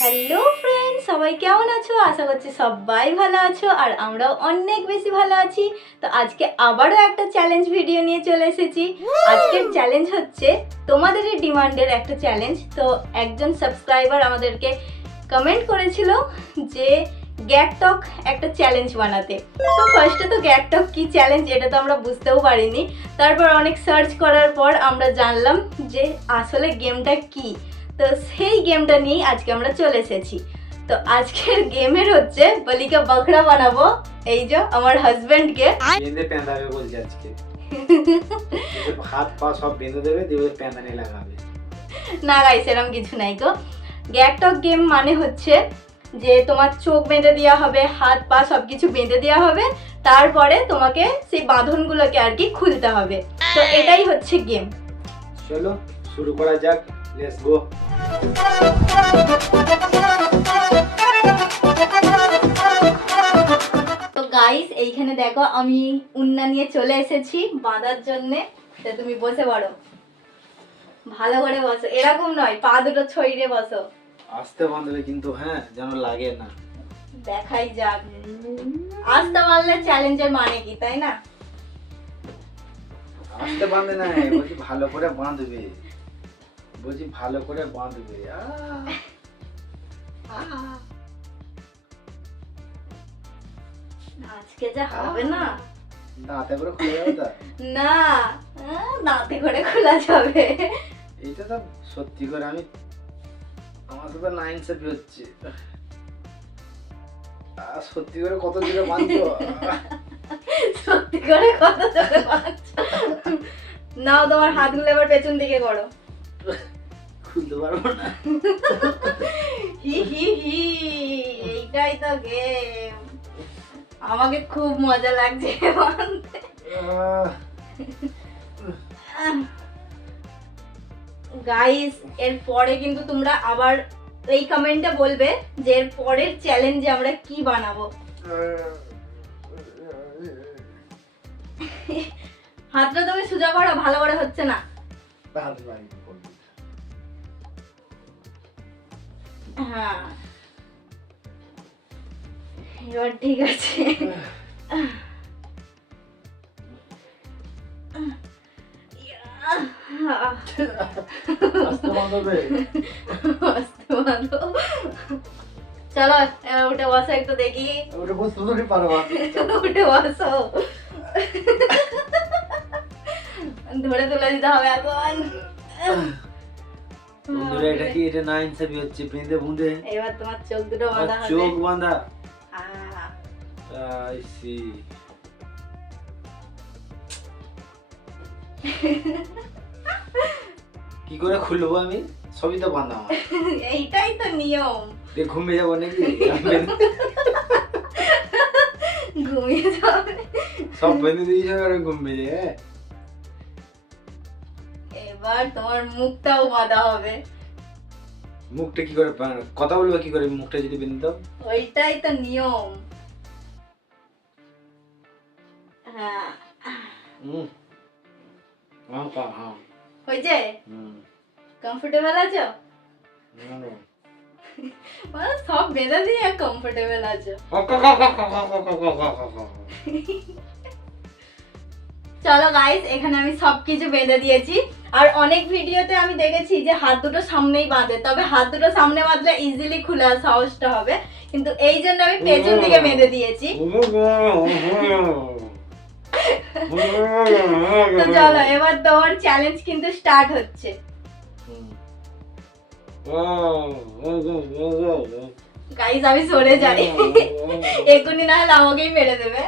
Hello friend, সবাই কেমন আছো? আশা করছি সবাই ভালো আছো আর আমরাও অনেক বেশি ভালো আছি। তো আজকে আবারও একটা চ্যালেঞ্জ ভিডিও নিয়ে চলে এসেছি। আজকের চ্যালেঞ্জ হচ্ছে তোমাদেরই ডিমান্ডের একটা চ্যালেঞ্জ। তো একজন সাবস্ক্রাইবার আমাদেরকে কমেন্ট করেছিল যে গ্যাকটক একটা চ্যালেঞ্জ বানাতে। তো ফার্স্টে তো গ্যাকটক কি চ্যালেঞ্জ এটা তো আমরা বুঝতেও পারিনি। তারপর অনেক সার্চ করার পর আমরা জানলাম যে আসলে গেমটা কি। তো সেই গেমটা নিয়েই আজকে আমরা চলে এসেছি। তো আজকের গেমের হচ্ছে বলিকে বকরা বানাবো এই যে আমার হাজবেন্ডকে বেঁধে পেঁদাবে বলছে আজকে। হাত পা সব বেঁধে দেবে, দিয়ে পেঁদানি লাগাবে। না গাইস, এরকম কিছু নাই গো। গ্যাকটক গেম মানে হচ্ছে যে তোমার চোখ বেঁধে দেওয়া হবে, হাত পা সব কিছু বেঁধে দেওয়া হবে, তারপরে তোমাকে সেই বাঁধনগুলোকে আর কি খুলতে হবে। তো এটাই হচ্ছে গেম। চলো শুরু করা যাক, লেটস গো। তো গাইস এইখানে দেখো আমি উন্না নিয়ে চলে এসেছি বাঁধার জন্যে। তো তুমি বসে পড়ো, ভালো করে বসো, এরকম নয় পা দুটো ছড়িয়ে বসো। আস্তে বাঁধবে কিন্তু, হ্যাঁ, যেন লাগে না। দেখাই যাক আস্তে মারলে চ্যালেঞ্জের মানে কি, তাই না? আস্তে বাঁধে না, বলছি ভালো করে বাঁধবে, বলছি ভালো করে বাঁধবে। আজকে যা হবে না, দাঁতে করে খুলে যাবে তা? না দাঁতে করে খোলা যাবে। এইটা তো সত্যি করে আমার তো না ইনসাফি হচ্ছে। সত্যি করে কত জোরে বাঁধছো? সত্যি করে কত জোরে বাঁধছো? নাও তোমার হাতগুলো এবার পেছন দিকে করো। খুলতে পারবো না। হি হি হি, এইটাই তো গেম। আমাকে খুব মজা লাগছে বাঁধতে। গাইস এর পরে কিন্তু তোমরা আবার এই কমেন্টে বলবে যে এর পরের চ্যালেঞ্জে আমরা কি বানাবো। হাতটা তুমি সোজা করো, ভালো করে হচ্ছে না। হ্যাঁ এবার ঠিক আছে। আস্তে বাঁধবে। চলো এবার উঠে বসো একটু দেখি। ওটা বসতে ধরে পারবা? উঠে বসো, ধরে তুলে দিতে হবে এখন। বন্ধুরা এটা কি, এটা না ইনসাফি হচ্ছে, বেঁধে বুঁধে। এবার তোমার চোখ দুটো বাঁধা হবে। চোখ বাঁধা। আহ, আই সি। কি করে খুলবো আমি? সবই তো বাঁধা আমার। এইটাই তো নিয়ম। ঘুমিয়ে যাবো নাকি? ঘুমিয়ে যাবে। সব বেঁধে দিয়েছে আর ঘুমিয়ে যায়। এবার তোমার মুখটাও বাঁধা হবে। মুখটা কি করে কথা বলবো কি করে মুখটা যদি বেঁধে দাও? ওইটাই তো নিয়ম। হ্যাঁ হয়েছে? কমফোর্টেবল আছো? মানে সব বেঁধে দিয়ে কমফোর্টেবল আছো। চলো গাইস, এখানে আমি সবকিছু বেঁধে দিয়েছি। আর অনেক ভিডিওতে আমি দেখেছি যে হাত দুটো সামনেই বাঁধে, তবে হাত দুটো সামনে বাঁধলে ইজিলি খোলা সাহসটা হবে, কিন্তু এই জন্য আমি পেছন দিকে বেঁধে দিয়েছি। তো চলো এবার তোমার চ্যালেঞ্জ কিন্তু স্টার্ট হচ্ছে। গাইস আমি সরে যাই, এখনই না হলে আমাকেই মেরে দেবে।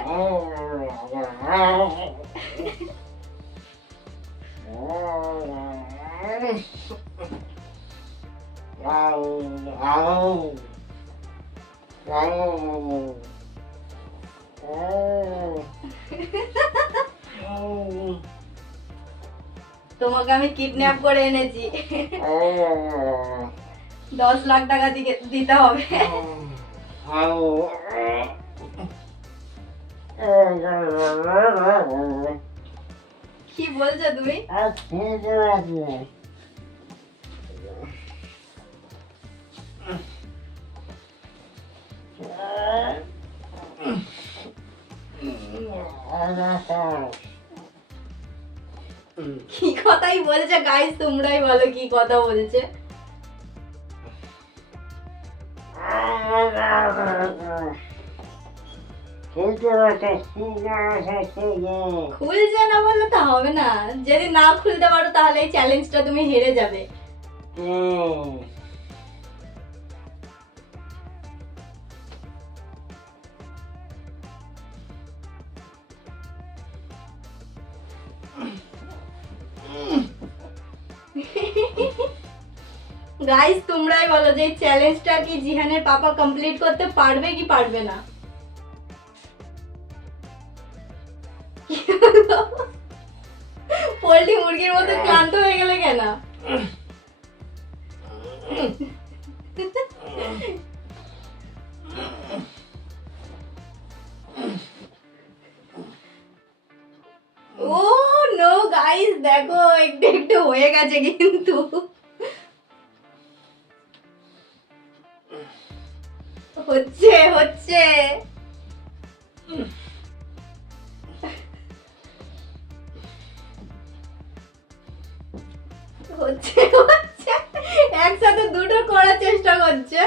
তোমাকে আমি কিডন্যাপ করে এনেছি, 10 লাখ টাকা দিতে হবে। কি বলছো তুমি? কি কথাই বলছে গাইস, তোমরাই বলো কি কথা বলছে। খুলছে না বললে তো হবে না, যদি না খুলতে পারো তাহলে এই চ্যালেঞ্জটা তুমি হেরে যাবে। গাইস তোমরাই বলো যে এই চ্যালেঞ্জটা কি জিহানের পাপা কমপ্লিট করতে পারবে কি পারবে না। পোল্ট্রি মুরগির মতো ক্লান্ত হয়ে গেলে কেন? ও নো গাইস, দেখো একটু একটু হয়ে গেছে কিন্তু। হচ্ছে হচ্ছে হচ্ছে হচ্ছে একসাথে দুটো করার চেষ্টা করছে।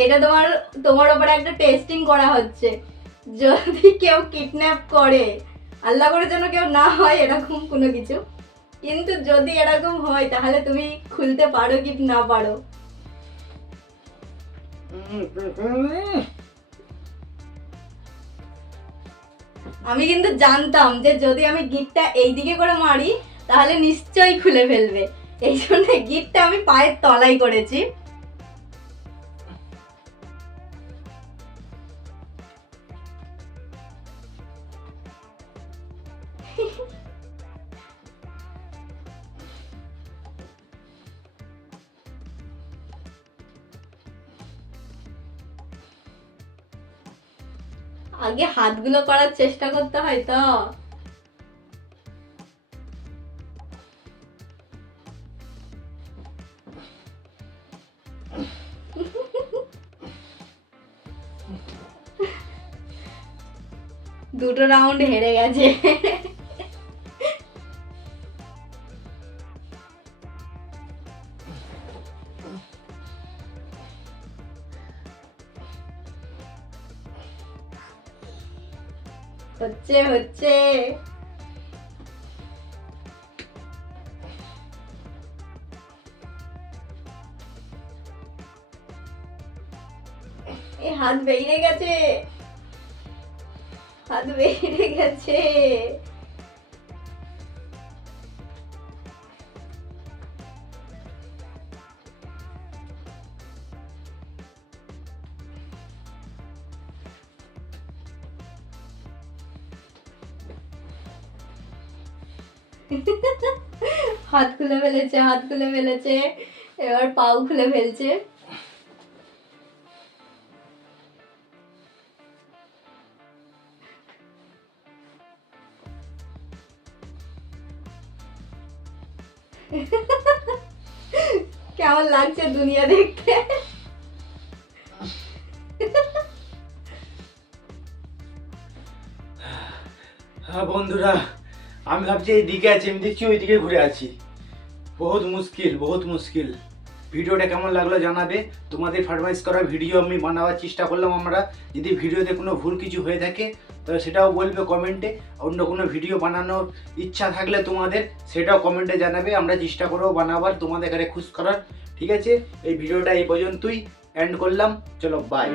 এটা তোমার তোমার উপরে একটা টেস্টিং করা হচ্ছে, যদি কেউ কিডন্যাপ করে, আল্লাহ করে যেন কেউ না হয় এরকম কোনো কিছু, কিন্তু যদি এরকম হয় তাহলে তুমি খুলতে পারো কি না পারো। আমি কিন্তু জানতাম যে যদি আমি গিটটা এইদিকে করে মারি তাহলে নিশ্চয়ই খুলে ফেলবে, এই জন্য গিটটা আমি পায়ের তলায় করেছি। আগে হাতগুলো করার চেষ্টা করতে হয় তো। দুটো রাউন্ড হেরে গেছে। হচ্ছে হচ্ছে এই হাত বেরিয়ে গেছে, হাত বেরিয়ে গেছে। হাত খুলে ফেলেছে, হাত খুলে ফেলেছে, এবার পাও খুলে ফেলছে। কেমন লাগছে দুনিয়া দেখতে? হ্যাঁ বন্ধুরা, আমি ভাবছি এইদিকে আছি, আমি দেখছি ওইদিকে ঘুরে আছি। বহুত মুশকিল, বহুত মুশকিল। ভিডিওটা কেমন লাগলো জানাবে। তোমাদের ফরমাইশ করা ভিডিও আমি বানাবার চেষ্টা করলাম আমরা। যদি ভিডিওতে কোনো ভুল কিছু হয়ে থাকে তাহলে সেটাও বলবে কমেন্টে। অন্য কোনো ভিডিও বানানোর ইচ্ছা থাকলে তোমাদের সেটাও কমেন্টে জানাবে, আমরা চেষ্টা করবো বানাবার, তোমাদের এখানে খুশ করার। ঠিক আছে, এই ভিডিওটা এই পর্যন্তই এন্ড করলাম। চলো বাই।